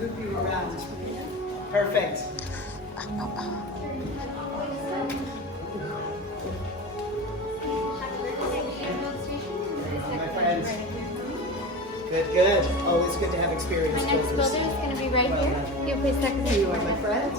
loop you around. Perfect. My friends. Good, good. Always good to have experience. My next builder is going to be right here. You please check this. You are my friend.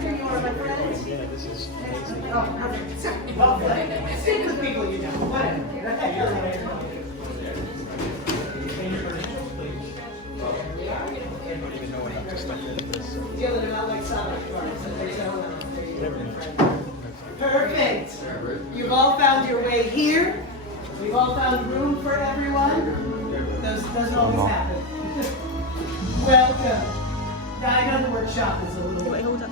Here you are, my friend. Yeah, this is amazing. Oh, perfect. So, well, stick with people you know. Whatever. Okay, you're right. I don't even know enough to stuff in this. Dealing them out like Savi. Perfect. You've all found your way here. We've all found room for everyone. Those doesn't always happen. Welcome. Now, I know the workshop is a little. Wait, hold up.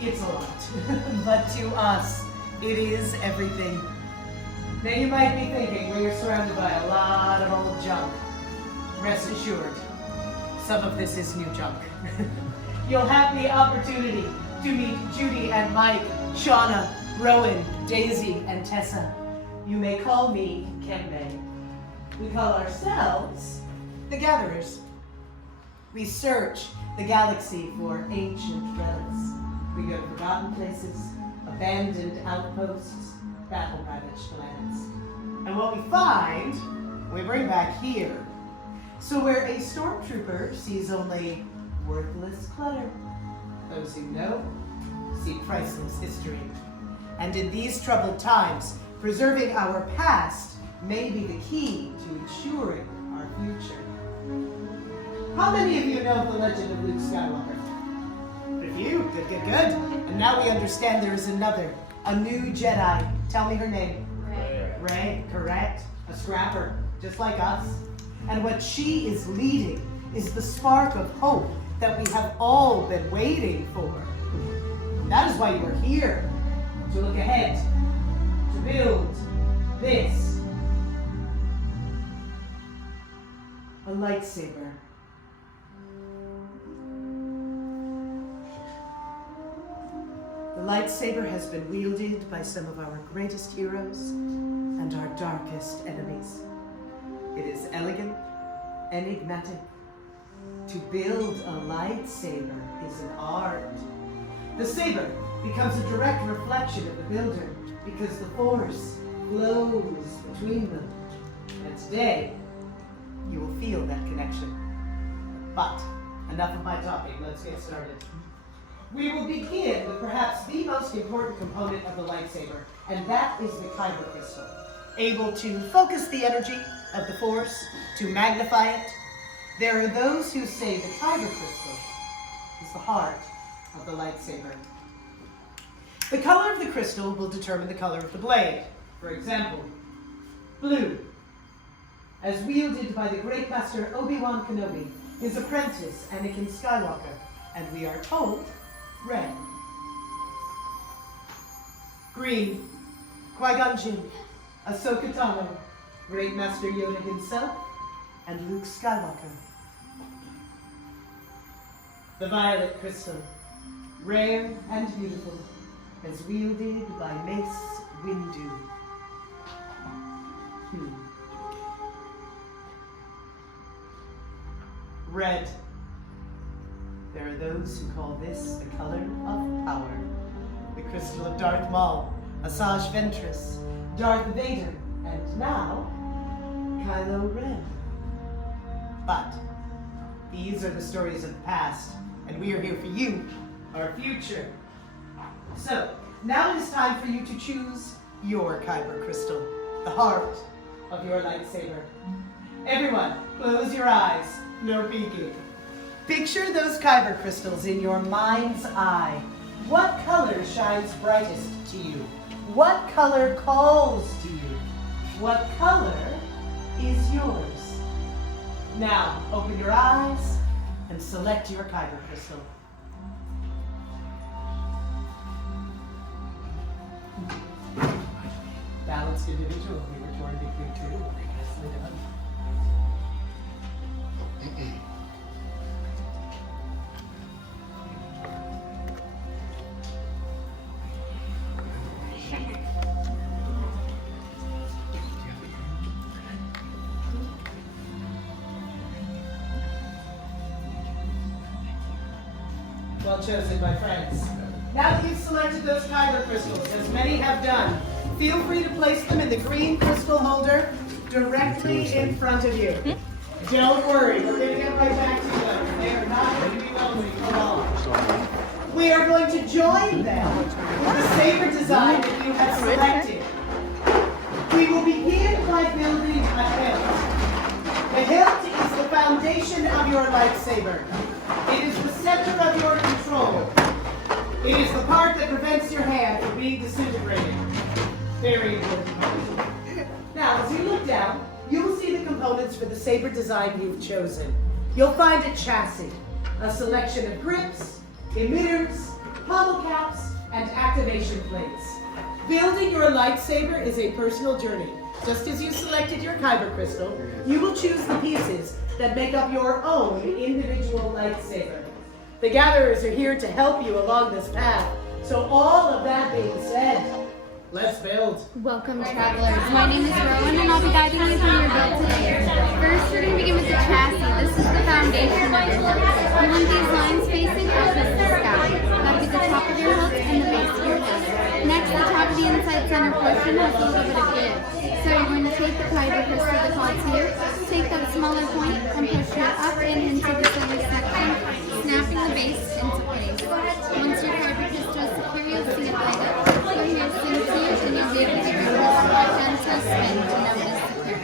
It's a lot, but to us, it is everything. Now you might be thinking, well, you're surrounded by a lot of old junk. Rest assured, some of this is new junk. You'll have the opportunity to meet Judy and Mike, Shauna, Rowan, Daisy, and Tessa. You may call me Kembe. We call ourselves the Gatherers. We search the galaxy for ancient relics. We go to forgotten places, abandoned outposts, battle-ravaged lands. And what we find, we bring back here. So where a stormtrooper sees only worthless clutter, those who know see priceless history. And in these troubled times, preserving our past may be the key to ensuring our future. How many of you know the legend of Luke Skywalker? A few. Good, good, good. And now we understand there is another, a new Jedi. Tell me her name. Rey, correct. A scrapper, just like us. And what she is leading is the spark of hope that we have all been waiting for. And that is why you are here, to look ahead, to build this. A lightsaber. The lightsaber has been wielded by some of our greatest heroes and our darkest enemies. It is elegant, enigmatic. To build a lightsaber is an art. The saber becomes a direct reflection of the builder because the force flows between them. And today, you will feel that connection. But enough of my talking, let's get started. We will begin with perhaps the most important component of the lightsaber, and that is the kyber crystal. Able to focus the energy of the force, to magnify it. There are those who say the kyber crystal is the heart of the lightsaber. The color of the crystal will determine the color of the blade. For example, blue, as wielded by the great master Obi-Wan Kenobi, his apprentice Anakin Skywalker, and we are told, red. Green, Qui-Gon Jinn, Ahsoka Tano, great master Yoda himself, and Luke Skywalker. The violet crystal, rare and beautiful, as wielded by Mace Windu. Red. There are those who call this the color of power. The crystal of Darth Maul, Asajj Ventress, Darth Vader, and now, Kylo Ren. But these are the stories of the past, and we are here for you, our future. So, now it is time for you to choose your kyber crystal, the heart of your lightsaber. Everyone, close your eyes. No peeking. Picture those kyber crystals in your mind's eye. What color shines brightest to you? What color calls to you? What color is yours? Now, open your eyes and select your kyber crystal. Balanced individual, we were torn between two. Nicely done. well chosen, my friends. Now that you've selected those kyber crystals, as many have done, feel free to place them in the green crystal holder directly in front of you. Don't worry, we're going to get right back to them. They are not going to be lonely for long. We are going to join them with the saber design that you have selected. We will begin by building a hilt. The hilt is the foundation of your lightsaber. It is the center of your control. It is the part that prevents your hand from being disintegrated. Very important. Now, as you look down, you will see the components for the saber design you've chosen. You'll find a chassis, a selection of grips, emitters, pommel caps, and activation plates. Building your lightsaber is a personal journey. Just as you selected your kyber crystal, you will choose the pieces that make up your own individual lightsaber. The gatherers are here to help you along this path. So all of that being said, let's build. Welcome, travelers. My name is Rowan, and I'll be guiding you through your build today. First, we're going to begin with the chassis. This is the foundation of your hilt. You want these lines facing up as the sky. That'll be the top of your hilt and the base of your hilt. Next, the top of the inside center portion has a little bit of give. So you're going to take the kyber crystal that's called here, take that smaller point, and push it up and into the center section, snapping the base into place. Once your kyber crystal is secure, you'll see it light up. So here's into it, and you'll be able to give it a gentle spin to know it is secure.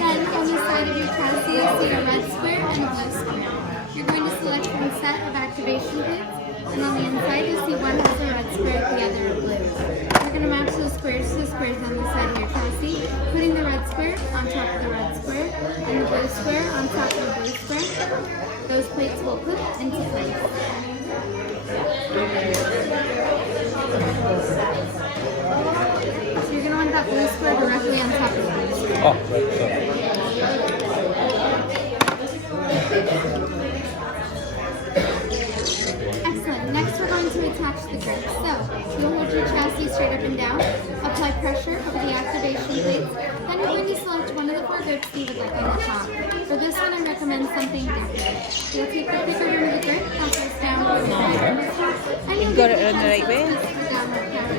Then, on the side of your chassis, you'll see a red square and a blue square. You're going to select from a set of activation plates, and on the inside, you'll see one has a red square, the other a blue. You're going to match those squares to the squares on the side of your chassis, putting the red square on top of the red square, and the blue square on top of the blue square. Those plates will clip into place. So you're going to want that blue square directly on top of the blue square. Oh, right. Excellent. Next, we're going to attach the grip. So, you'll hold your chassis straight up and down, apply pressure over the activation plates, then you're going to select one of the 4 grips you would like on the top. For this one, I recommend something different. You'll take the thicker rim of the grip, that goes down over the right on the top, and you'll Got it in the right way.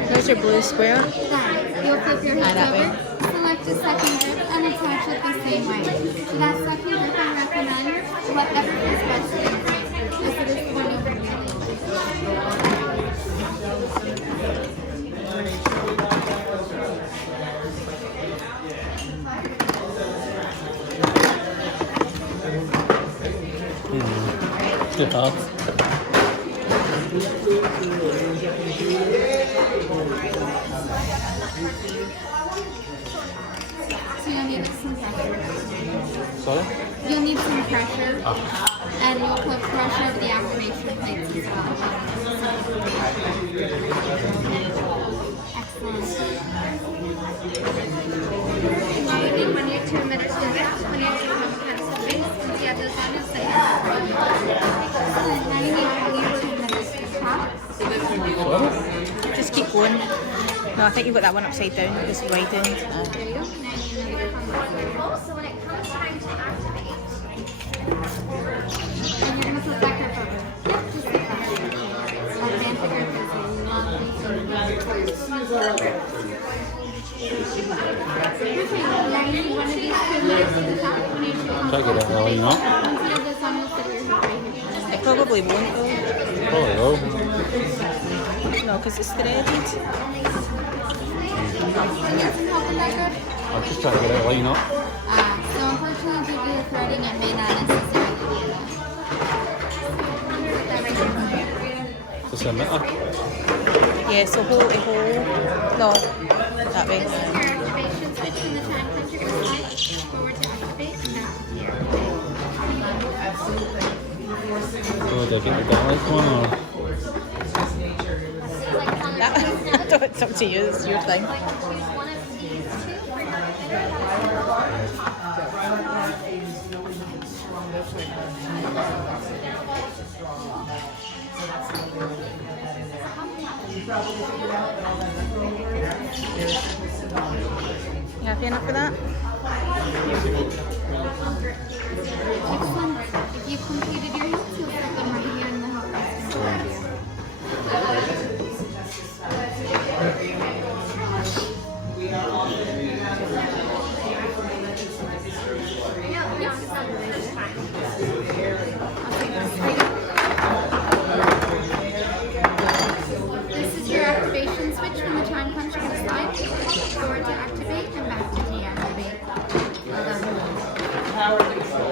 There's your blue square. Then, you'll flip your hips that way. over, select a second grip, and attach it the same way. So that second grip I recommend, whatever is best for you, as it is the one you'll be using. Good hard. So you'll need some pressure. Sorry? You'll need some pressure, and you'll put pressure over the activation plates as well. Excellent. Now you need 1 or 2 minutes to rest, 1 or 2 minutes to base, and the other one is the Excellent. Now you need 1 or 2 minutes to top. Sorry? Just keep going. No, I think you've got that one upside down. Just widened. There you go. Now you know your combo. So when it comes time to activate, And you're going to put back your phone. Yep, just like that. Advance the grip is in. Perfect. Now you need 1 of these 2 minutes to the top. When you Try to get it rolling up. once you have this on, you'll set your heat right here. It probably won't though. Probably will. No, because it's threaded. You need some help with that grip? I'm just trying to get it line up. So unfortunately, due to the threading, it may not necessarily do that. Put that right here. Just a emitter. Yeah, so hold the hole. No, that way. This is your activation switch when the time comes. You're going to slide forward to activate. So do I get the downlight one or? It's up to you. It's your thing. choose one of these 2 for your You happy enough for that? Excellent. If you've completed your hips, you'll put them right here in the help desk. power control.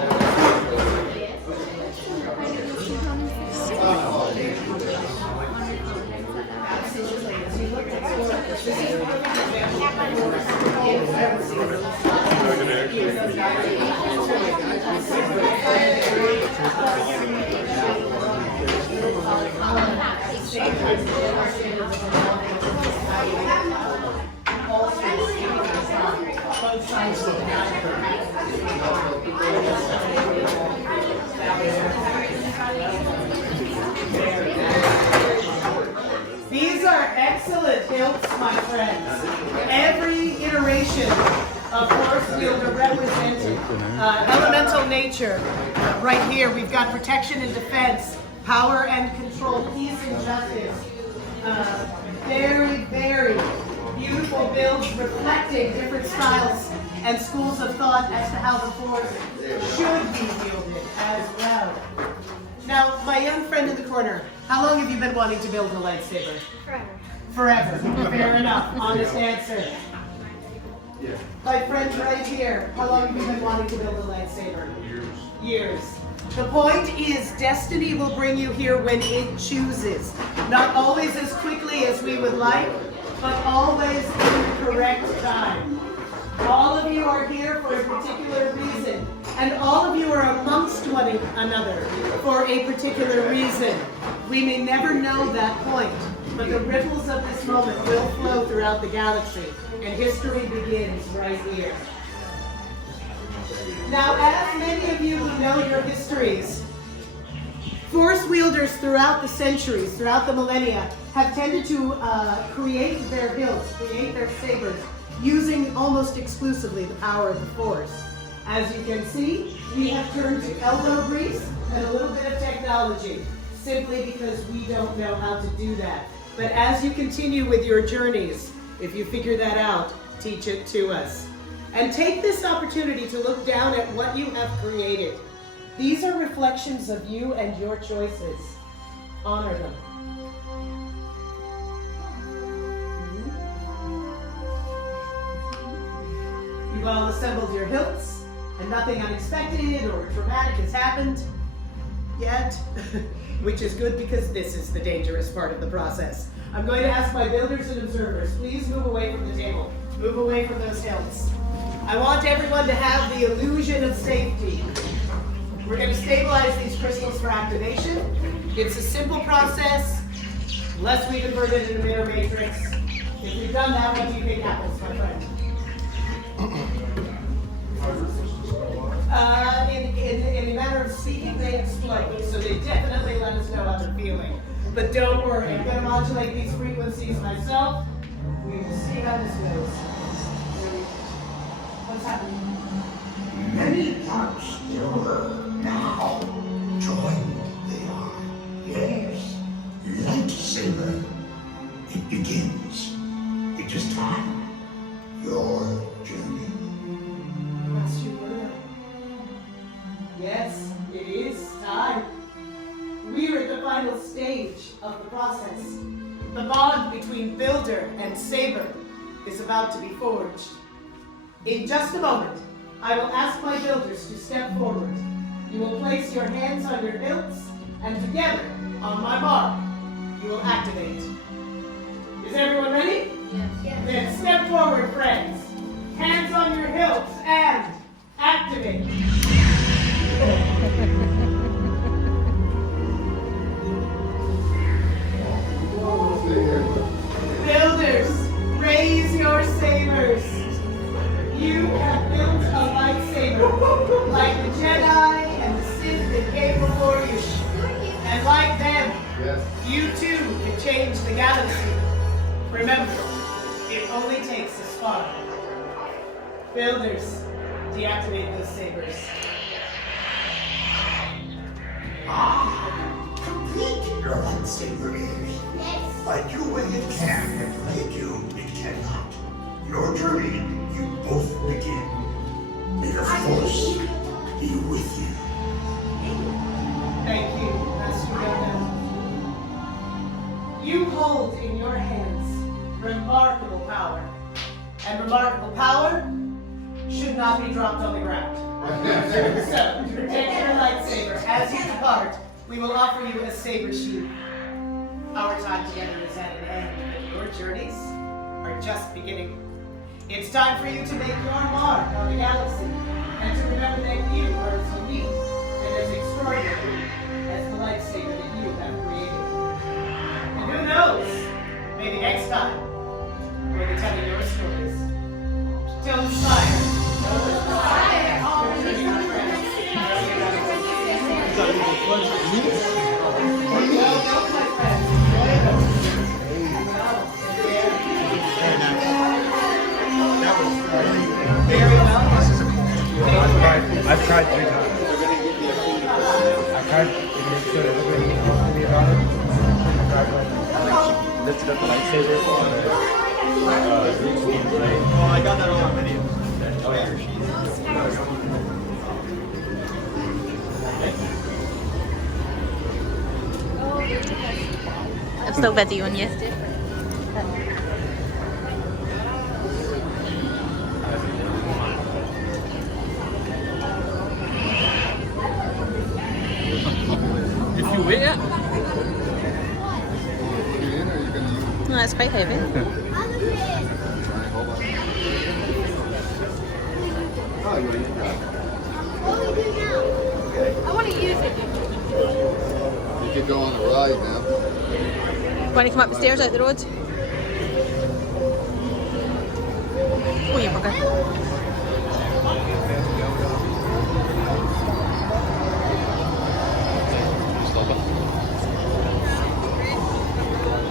Absolutely. As you look at this is These are excellent hilts, my friends. Every iteration of Force Wielder represented elemental nature. Right here, we've got protection and defense, power and control, peace and justice. Very, very beautiful builds reflecting different styles and schools of thought as to how the Force should be wielded as well. Now, my young friend in the corner, how long have you been wanting to build a lightsaber? Forever. Forever. Fair enough. Honest answer. My friend right here, how long have you been wanting to build a lightsaber? Years. The point is, destiny will bring you here when it chooses. Not always as quickly as we would like, but always in the correct time. All of you are here for a particular reason, and all of you are amongst one another for a particular reason. We may never know that point, but the ripples of this moment will flow throughout the galaxy, and history begins right here. Now, as many of you who know your histories, Force wielders throughout the centuries, throughout the millennia, have tended to create their hilts, create their sabers, using almost exclusively the power of the Force. As you can see, we have turned to elbow grease and a little bit of technology, simply because we don't know how to do that. But as you continue with your journeys, if you figure that out, teach it to us. And take this opportunity to look down at what you have created. These are reflections of you and your choices. Honor them. You've all assembled your hilts, and nothing unexpected or dramatic has happened yet, which is good because this is the dangerous part of the process. I'm going to ask my builders and observers, please move away from the table. Move away from those hilts. I want everyone to have the illusion of safety. We're going to stabilize these crystals for activation. It's a simple process, unless we convert it into mirror matrix. If we've done that, what do you think happens, my friend? In a matter of speaking, they explode. So they definitely let us know how they're feeling. But don't worry, I'm going to modulate these frequencies myself. We will see how this goes. What's happening? Many parts still now joined they are. Yes, lightsaber. It begins. It is time. Your journey. That's your word. Yes, it is time. We're at the final stage of the process. The bond between builder and saber is about to be forged. In just a moment, I will ask my builders to step forward. You will place your hands on your hilts, and together, on my mark, you will activate. Is everyone ready? Yes. Then step forward, friends. Hands on your hilts, and activate. Builders, raise your sabers. You have built a lightsaber, like the Jedi and the Sith that came before you. And like them, you too can change the galaxy. Remember, it only takes a spark. Builders, deactivate those sabers. Complete your lightsaber is. By doing it can, and by you it cannot. Your journey, you both begin. May the Force be with you. Thank you, Master Yoda. You hold in your hands remarkable power. And remarkable power should not be dropped on the ground. So, to protect your lightsaber, as you depart, we will offer you a saber sheath. Our time together is at an end, but your journeys are just beginning. It's time for you to make your mark on the galaxy, and to remember that you are as unique and as extraordinary as the lightsaber that you have created. And who knows, maybe next time, we'll be telling your stories. Till inspired. I've tried 3 times. I've tried to make sure that everybody knows me about it. Lifted up the lightsaber on well, I got that all on video. I'm still videoing you. If you wait it. No, that's quite heavy. I want to use it. You could go on the ride now. Want to come up the stairs out the road?